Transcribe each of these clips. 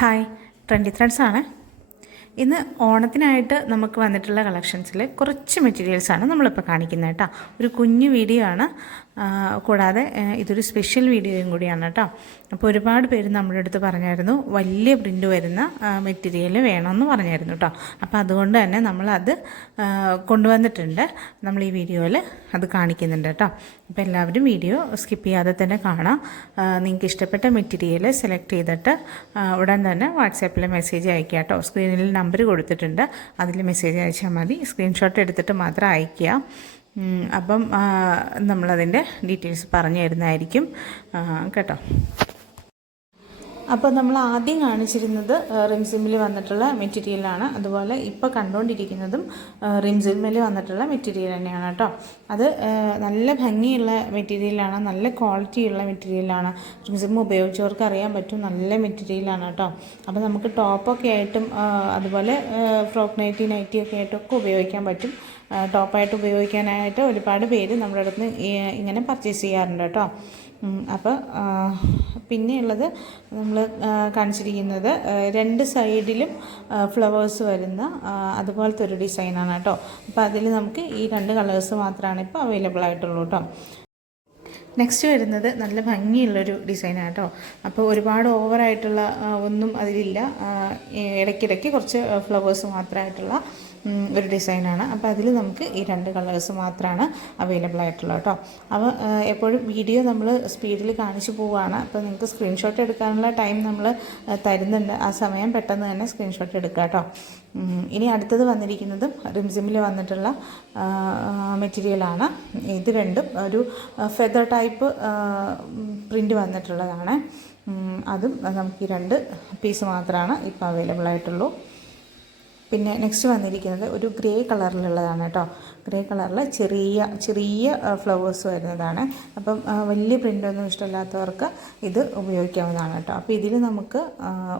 Hi, trendy threads ആണ്. ഇന്ന് ഓണത്തിനായിട്ട് നമുക്ക് വന്നിട്ടുള്ള കളക്ഷൻസിൽ കുറച്ച് മെറ്റീരിയൽസാണ് നമ്മളിപ്പോൾ കാണിക്കുന്നത് കേട്ടോ. ഒരു കുഞ്ഞു വീഡിയോ ആണ്, കൂടാതെ ഇതൊരു സ്പെഷ്യൽ വീഡിയോയും കൂടിയാണ് കേട്ടോ. അപ്പോൾ ഒരുപാട് പേര് നമ്മുടെ അടുത്ത് പറഞ്ഞായിരുന്നു വലിയ പ്രിൻ്റ് വരുന്ന മെറ്റീരിയൽ വേണമെന്ന് പറഞ്ഞായിരുന്നു കേട്ടോ. അപ്പോൾ അതുകൊണ്ട് തന്നെ നമ്മളത് കൊണ്ടുവന്നിട്ടുണ്ട്. നമ്മൾ ഈ വീഡിയോയിൽ അത് കാണിക്കുന്നുണ്ട് കേട്ടോ. അപ്പോൾ എല്ലാവരും വീഡിയോ സ്കിപ്പ് ചെയ്യാതെ തന്നെ കാണാം. നിങ്ങൾക്ക് ഇഷ്ടപ്പെട്ട മെറ്റീരിയൽ സെലക്ട് ചെയ്തിട്ട് ഉടൻ തന്നെ വാട്സാപ്പിൽ മെസ്സേജ് അയക്കുക കേട്ടോ. സ്ക്രീനിൽ നമ്പർ കൊടുത്തിട്ടുണ്ട്, അതിൽ മെസ്സേജ് അയച്ചാൽ മതി. സ്ക്രീൻഷോട്ട് എടുത്തിട്ട് മാത്രം അയയ്ക്കുക. അപ്പം നമ്മളതിൻ്റെ ഡീറ്റെയിൽസ് പറഞ്ഞു തരുന്നതായിരിക്കും കേട്ടോ. അപ്പോൾ നമ്മൾ ആദ്യം കാണിച്ചിരുന്നത് റിംസിമിൽ വന്നിട്ടുള്ള മെറ്റീരിയലാണ്. അതുപോലെ ഇപ്പോൾ കണ്ടുകൊണ്ടിരിക്കുന്നതും റിംസിമിൽ വന്നിട്ടുള്ള മെറ്റീരിയൽ തന്നെയാണ് കേട്ടോ. അത് നല്ല ഭംഗിയുള്ള മെറ്റീരിയലാണ്, നല്ല ക്വാളിറ്റിയുള്ള മെറ്റീരിയലാണ്. റിംസിം ഉപയോഗിച്ചവർക്ക് അറിയാൻ പറ്റും, നല്ല മെറ്റീരിയലാണ് കേട്ടോ. അപ്പോൾ നമുക്ക് ടോപ്പൊക്കെ ആയിട്ടും അതുപോലെ ഫ്രോക്ക് നൈറ്റി നൈറ്റിയൊക്കെ ആയിട്ടൊക്കെ ഉപയോഗിക്കാൻ പറ്റും. ടോപ്പായിട്ട് ഉപയോഗിക്കാനായിട്ട് ഒരുപാട് പേര് നമ്മുടെ അടുത്ത് ഇങ്ങനെ പർച്ചേസ് ചെയ്യാറുണ്ട് കേട്ടോ. അപ്പോൾ പിന്നെയുള്ളത് നമ്മൾ കാണിച്ചിരിക്കുന്നത് രണ്ട് സൈഡിലും ഫ്ലവേഴ്സ് വരുന്ന അതുപോലത്തെ ഒരു ഡിസൈനാണ് കേട്ടോ. അപ്പോൾ അതിൽ നമുക്ക് ഈ രണ്ട് കളേഴ്സ് മാത്രമാണ് ഇപ്പോൾ അവൈലബിൾ ആയിട്ടുള്ളൂ കേട്ടോ. നെക്സ്റ്റ് വരുന്നത് നല്ല ഭംഗിയുള്ളൊരു ഡിസൈനാണ് കേട്ടോ. അപ്പോൾ ഒരുപാട് ഓവറായിട്ടുള്ള ഒന്നും അതിലില്ല, ഇടയ്ക്കിടയ്ക്ക് കുറച്ച് ഫ്ലവേഴ്സ് മാത്രമായിട്ടുള്ള ഒരു ഡിസൈനാണ്. അപ്പോൾ അതിൽ നമുക്ക് ഈ രണ്ട് കളേഴ്സ് മാത്രമാണ് അവൈലബിൾ ആയിട്ടുള്ളത് കേട്ടോ. അപ്പോൾ എപ്പോഴും വീഡിയോ നമ്മൾ സ്പീഡിൽ കാണിച്ചു പോവുകയാണ്. അപ്പോൾ നിങ്ങൾക്ക് സ്ക്രീൻഷോട്ട് എടുക്കാനുള്ള ടൈം നമ്മൾ തരുന്നുണ്ട്. ആ സമയം പെട്ടെന്ന് തന്നെ സ്ക്രീൻഷോട്ട് എടുക്കുക കേട്ടോ. ഇനി അടുത്തത് വന്നിരിക്കുന്നതും റിംസിമിൽ വന്നിട്ടുള്ള മെറ്റീരിയലാണ്. ഇത് രണ്ടും ഒരു ഫെദർ ടൈപ്പ് പ്രിൻ്റ് വന്നിട്ടുള്ളതാണ്. അതും നമുക്ക് ഈ രണ്ട് പീസ് മാത്രമാണ് ഇപ്പോൾ അവൈലബിൾ ആയിട്ടുള്ളൂ. പിന്നെ നെക്സ്റ്റ് വന്നിരിക്കുന്നത് ഒരു ഗ്രേ കളറിലുള്ളതാണ് കേട്ടോ. ഗ്രേ കളറിൽ ചെറിയ ഫ്ലവേഴ്സ് വരുന്നതാണ്. അപ്പം വലിയ പ്രിൻ്റൊന്നും ഇഷ്ടമില്ലാത്തവർക്ക് ഇത് ഉപയോഗിക്കാവുന്നതാണ് കേട്ടോ. അപ്പോൾ ഇതിൽ നമുക്ക്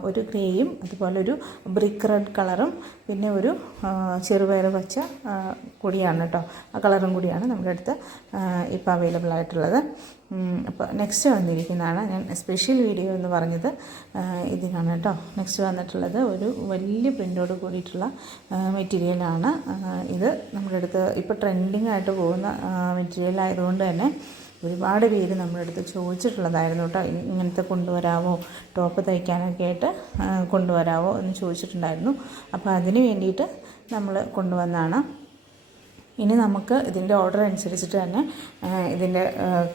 ഒരു ഗ്രേയും അതുപോലെ ഒരു ബ്രിക്ക് റെഡ് കളറും പിന്നെ ഒരു ചെറുപയർ പച്ച കൂടിയാണ് കേട്ടോ. ആ കളറും കൂടിയാണ് നമ്മുടെ അടുത്ത് ഇപ്പോൾ അവൈലബിൾ ആയിട്ടുള്ളത്. അപ്പോൾ നെക്സ്റ്റ് വന്നിരിക്കുന്നതാണ് ഞാൻ സ്പെഷ്യൽ വീഡിയോ എന്ന് പറഞ്ഞത് ഇതിനാണ് കേട്ടോ. നെക്സ്റ്റ് വന്നിട്ടുള്ളത് ഒരു വലിയ പ്രിൻ്റോട് കൂടിയിട്ടുള്ള മെറ്റീരിയലാണ്. ഇത് നമ്മുടെ അടുത്ത് ഇപ്പോൾ ട്രെൻഡിങ് ആയിട്ട് പോകുന്ന മെറ്റീരിയൽ ആയതുകൊണ്ട് തന്നെ ഒരുപാട് പേര് നമ്മുടെ അടുത്ത് ചോദിച്ചിട്ടുള്ളതായിരുന്നു കേട്ടോ. ഇങ്ങനത്തെ കൊണ്ടുവരാമോ, ടോപ്പ് തയ്ക്കാനൊക്കെ ആയിട്ട് കൊണ്ടുവരാമോ എന്ന് ചോദിച്ചിട്ടുണ്ടായിരുന്നു. അപ്പോൾ അതിന് വേണ്ടിയിട്ട് നമ്മൾ കൊണ്ടുവന്നതാണ്. ഇനി നമുക്ക് ഇതിൻ്റെ ഓർഡർ അനുസരിച്ചിട്ട് തന്നെ ഇതിൻ്റെ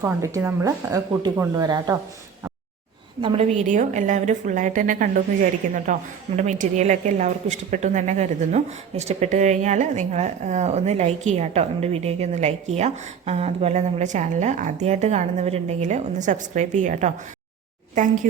ക്വാണ്ടിറ്റി നമ്മൾ കൂട്ടിക്കൊണ്ടുവരാം കേട്ടോ. നമ്മുടെ വീഡിയോ എല്ലാവരും ഫുള്ളായിട്ട് തന്നെ കണ്ടു എന്ന് വിചാരിക്കുന്നു കേട്ടോ. നമ്മുടെ മെറ്റീരിയലൊക്കെ എല്ലാവർക്കും ഇഷ്ടപ്പെട്ടു എന്ന് തന്നെ കരുതുന്നു. ഇഷ്ടപ്പെട്ട് കഴിഞ്ഞാൽ നിങ്ങൾ ഒന്ന് ലൈക്ക് ചെയ്യുക കേട്ടോ. നമ്മുടെ വീഡിയോയ്ക്ക് ഒന്ന് ലൈക്ക് ചെയ്യുക. അതുപോലെ നമ്മുടെ ചാനൽ ആദ്യമായിട്ട് കാണുന്നവരുണ്ടെങ്കിൽ ഒന്ന് സബ്സ്ക്രൈബ് ചെയ്യുക കേട്ടോ. താങ്ക്